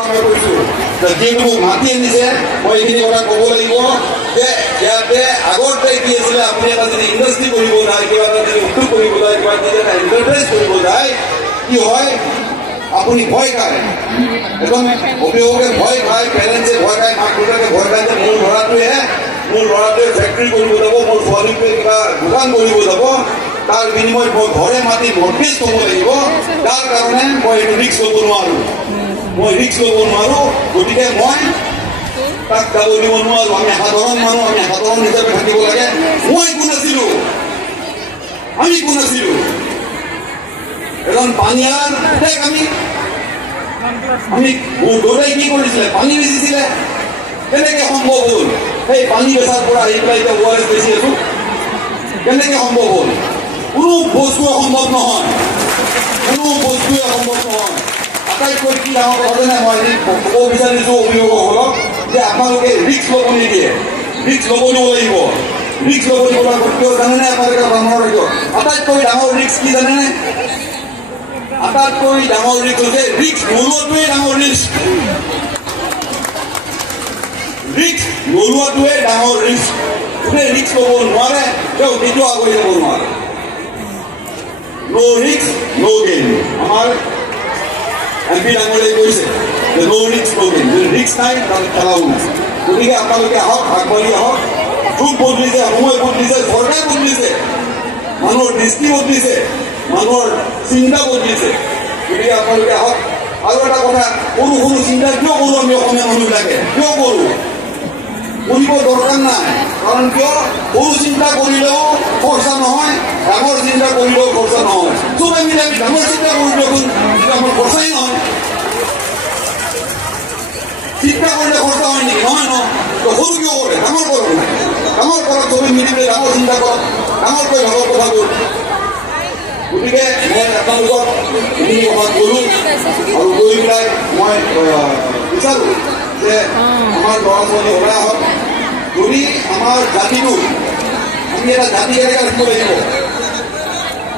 যিহেতু মোক মাতি আনিছে মই এইখিনি কথা ক'ব লাগিব যে ইয়াতে আগতে কি আছিলে আপুনি এটা যদি ইণ্ডাষ্ট্ৰি কৰিব যায় কিবা এটা যদি উদ্যোগ কৰিব যায় কিবা যদি এটা এণ্টাৰপ্ৰাইজ কৰিব যায় কি হয় আপুনি ভয় খায় এজন অভিভাৱকে ভয় খায় পেৰেণ্টছে ভয় খায় মাক দেউতাকে ভয় খায় যে মোৰ ল'ৰাটোৱে ফেক্টৰী কৰিব যাব মোৰ ছোৱালীটোৱে কিবা দোকান কৰিব যাব তাৰ বিনিময়ত মই ঘৰে মাতি মৰ্গেজ থ'ব লাগিব তাৰ কাৰণে মই এইটো ৰিস্ক ল'ব নোৱাৰো গতিকে মই তাক যাব দিব নোৱাৰো আমি সাধাৰণ মানুহ আমি সাধাৰণ হিচাপে থাকিব লাগে মই কোন আছিলো এজন পানীয়াৰ আমি মোৰ দেউতাই কি কৰিছিলে পানী বেচিছিলে কেনেকে সম্ভৱ হ'ল সেই পানী বেচাৰ পৰা আহি পেলাই এতিয়া ORS বেচি আছো কেনেকে সম্ভৱ হ'ল কোনো বস্তুৱে সম্ভৱ নহয় আটাইতকৈ কি ডাঙৰ কথা নাই মই ক'ব বিচাৰিছো অভিভাৱকসকলক যে আপোনালোকে ৰিস্ক ল'ব নিদিয়ে ৰিস্ক ল'ব লাগিব ৰিস্ক ল'ব কিয় জানেনে আপোনালোকে মানুহৰ আটাইতকৈ ডাঙৰ ৰিস্ক কি জানেনে আটাইতকৈ ডাঙৰ ৰিস্ক হৈছে ৰিস্ক নোলোৱাটোৱে ডাঙৰ ৰিস্ক যোনে ৰিস্ক ল'ব নোৱাৰে তেওঁ কেতিয়াও আগুৱাই যাব নোৱাৰে নো ৰিস্ক নো গেইন আমাৰ MP ডাঙৰীয়াই কৈছে যে নো ৰিস্ক নো গেইন যদি ৰিস্ক নাই তাহলে খেলাও নাই গতিকে আপোনালোকে আহক আগবাঢ়ি আহক যুগ বদলিছে সময় বদলিছে চৰকাৰ বদলিছে মানুহৰ দৃষ্টি বদলিছে মানুহৰ চিন্তা বদলিছে গতিকে আপোনালোকে আহক আৰু এটা কথা সৰু চিন্তা কিয় কৰোঁ আমি অসমীয়া মানুহবিলাকে কিয় কৰোঁ কৰিব দৰকাৰ নাই কাৰণ কিয় সৰু চিন্তা কৰিলেও খৰচা নহয় ডাঙৰ চিন্তা কৰিলেও খৰচা নহয় চবে মিলি আমি ডাঙৰ চিন্তা কৰি দেখোন আমাৰ খৰচাই নহয় চিন্তা কৰিলে খৰচা হয় নেকি নহয় ন সৰু কিয় কৰে ডাঙৰ কৰক চবে মিলি পেলাই ডাঙৰ চিন্তা কৰক ডাঙৰকৈ ভাবক কথাবোৰ গতিকে মই আপোনালোকক এইখিনি কথা ক'লোঁ আৰু গৈ পেলাই মই বিচাৰোঁ যে আমাৰ ল'ৰা ছোৱালী ওলাই আহক যদি আমাৰ জাতিটো আমি এটা জাতি কেনেকৈ ৰাখিব লাগিব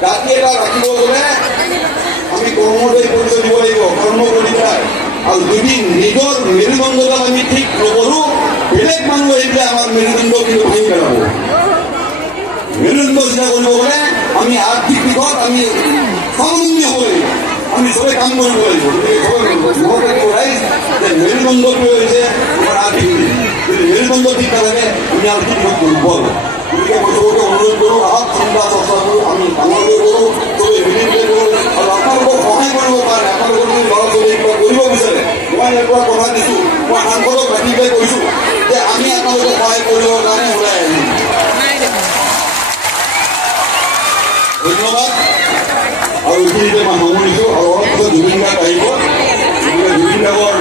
জাতি এটা ৰাখিব গ'লে আমি কৰ্মলৈ পৰিচয় দিব লাগিব কৰ্ম কৰি পেলাই আৰু যদি নিজৰ মেৰুদণ্ডডাল আমি ঠিক নকৰোঁ বেলেগ মানুহ আহি পেলাই আমাৰ মেৰুদণ্ড কিন্তু ভাঙি পেলাব মেৰুদণ্ড চিন্তা কৰিব গ'লে আমি আৰ্থিক দিশত আমি স্বাৱলম্বী হ'ব লাগিব আমি চবে কাম কৰিব লাগিব মেৰুদণ্ডটোৱে হৈছে আমাৰ আৰ্থিক যদি মেৰুদণ্ড ঠিক নাথাকে আমি আৰ্থিক দিশত দুৰ্বল গতিকে মই চবকে অনুৰোধ কৰোঁ আহক চিন্তা চৰ্চা কৰোঁ আমি ডাঙৰকৈ কৰোঁ চবে মিলি পেলাই কৰোঁ আৰু আপোনালোকক সহায় কৰিব কাৰণে আপোনালোকৰ যদি ল'ৰা ছোৱালী কিবা কৰিব বিচাৰে মই এনেকুৱা কথা দিছোঁ মই সাংসদক ৰাতিপুৱাই কৈছোঁ যে আমি আপোনালোকক সহায় কৰিবৰ কাৰণে ওলাই আহিম ধন্যবাদ আৰু এইখিনিতে মই সামৰিছোঁ আৰু অলপ পিছত জুবিন গাৰ্গ আহিব জুবিন গাৰ্গৰ